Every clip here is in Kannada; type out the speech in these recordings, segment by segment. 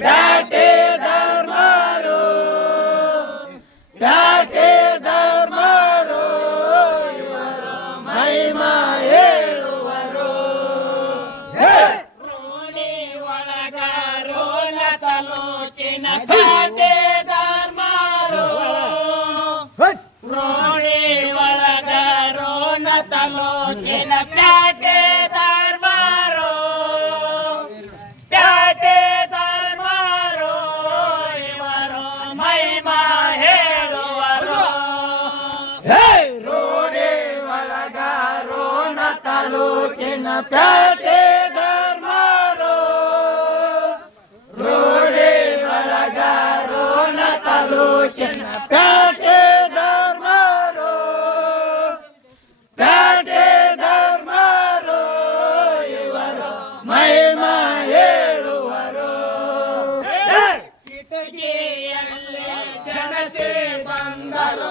ಬ್ಯಾಟೆದಾರ್ಮಾರು ಬ್ಯಾಟೆದಾರ್ಮಾರು ಇವರು ಮೈಮ ಹೇಳುವರು. ರೋಣಿ ಒಳಗ ರೋಣ ತಲೋಚಿನ ಪ್ಯಾಟೆ ಧರ್ಮರೋ ರೋಡೆ ಬಳಗಾರೋ ತಾಲೂಕಿನ ಪ್ಯಾಟೆ ಧರ್ಮರೋ ಪ್ಯಾಟೆ ಧರ್ಮರೋ ಇವರು ಹೇಳುವರು. ಜನತೆ ಬಂದರು.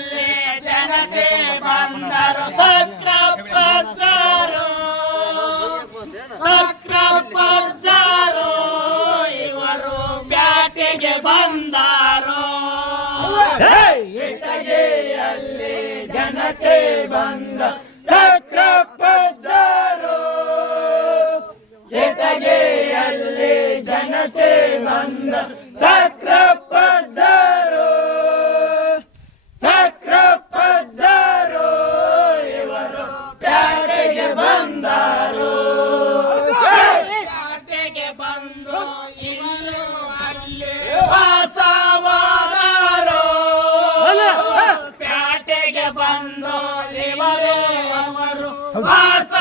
ನಲ್ಲಿ ಜನತೆ ಬಂದರು. ಸಕ್ರಪ್ಪರು ಸಕ್ರಪ್ಪರು ಇವರು ಬ್ಯಾಟಿಗೆ ಬಂದರು. ಇಟಗಿಯಲ್ಲಿ ಜನತೆ ಬಂದ Pasa!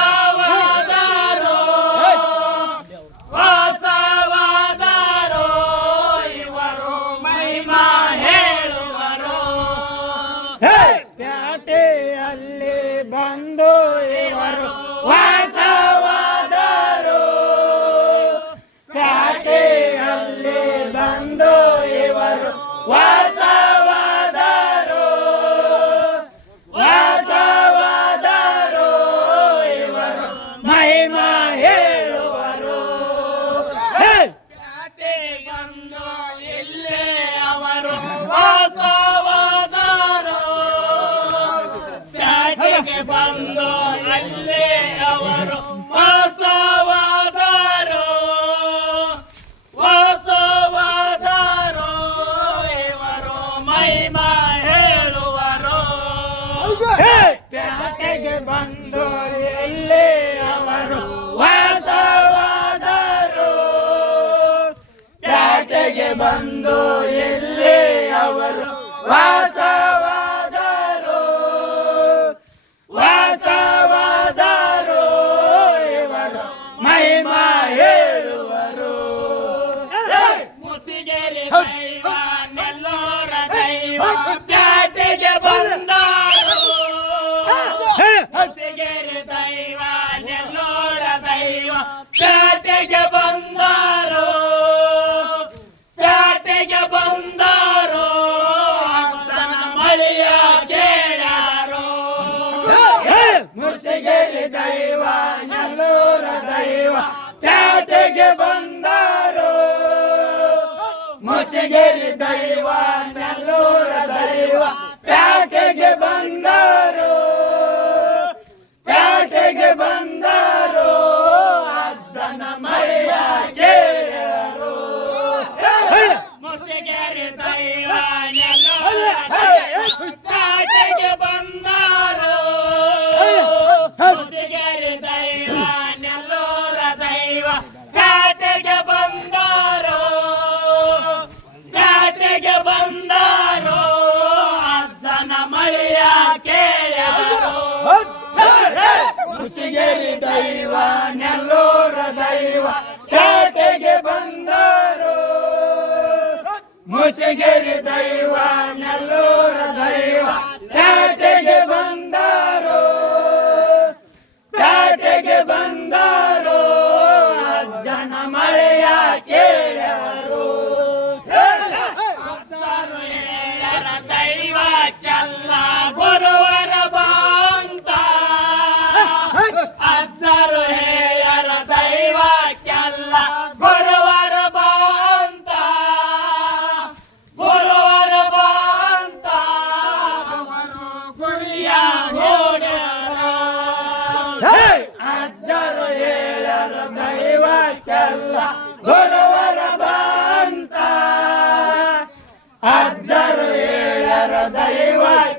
ಪ್ಯಾಟೆಗೆ ಬಂದಾರೋ? ಪ್ಯಾಟೆಗೆ ಬಂದಾರೋ? ಅಪ್ಪನ ಮಳೆಯ ಕೇಳಾರೋ ಮುರ್ಸಿಗೇರಿ ದೈವ ನಲ್ಲೂರ ದೈವ ಪ್ಯಾಟೆಗೆ ಬಂದಾರೋ? ಮುರ್ಸಿಗೇರಿ ದೈವ ನಲ್ಲೂರ ದೈವ ಪ್ಯಾಟೆಗೆ ಬಂದಾರೋ? ಯಾಟೆಗೆ ಬಂದಾರೋ? ಯಾಟೆಗೆ ಬಂದಾರೋ? ಅಜ್ಜನ ಮಳೆಯ ಕೇಳ್ಯಾರೋ? ಮುಸಿಗೇರಿ ದೈವ, ನೆಲ್ಲೋರ ದೈವ ಯಾಟೆಗೆ ಬಂದಾರೋ? ಮುಸಿಗೇರಿ ದೈವ ನೆಲ್ಲೋ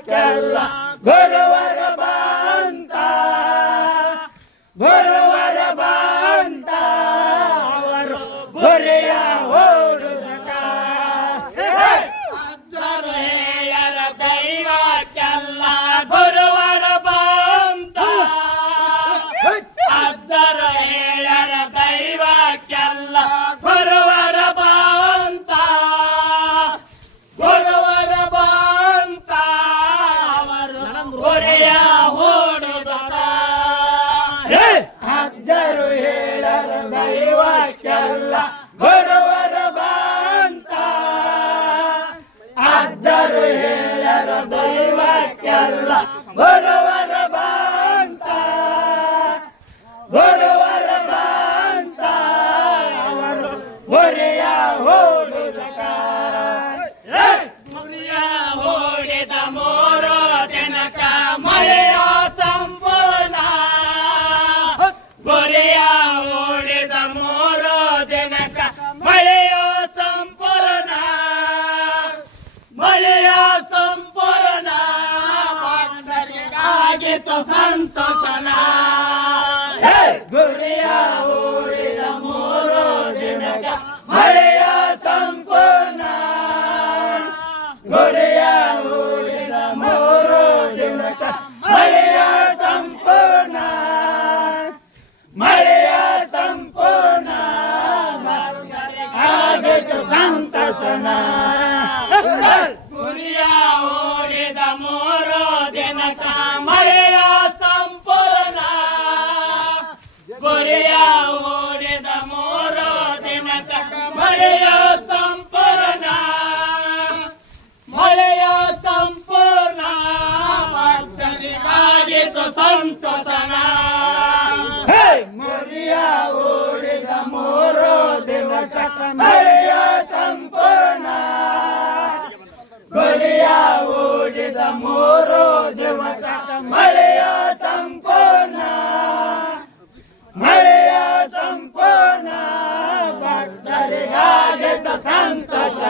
কেলা ঘরোয়া Come on. Bye -bye. ಸಂತೋಷನ ಗುರಿಯ ಊರಿನ ಮೂರು ದಿನಕ ಮಳೆಯ ಸಂಪೂರ್ಣ ಗುರಿಯ ಊರಿನ ಮೂರು ದಿನಕ ಮಳೆಯ ಸಂಪೂರ್ಣ ಮಳೆಯ ಸಂಪೂರ್ಣ ಆಗತ ಸಂತಸನ ಗುರಿಯ ಊರಿದ ಮೂರು ದಿನಕ Hallelujah.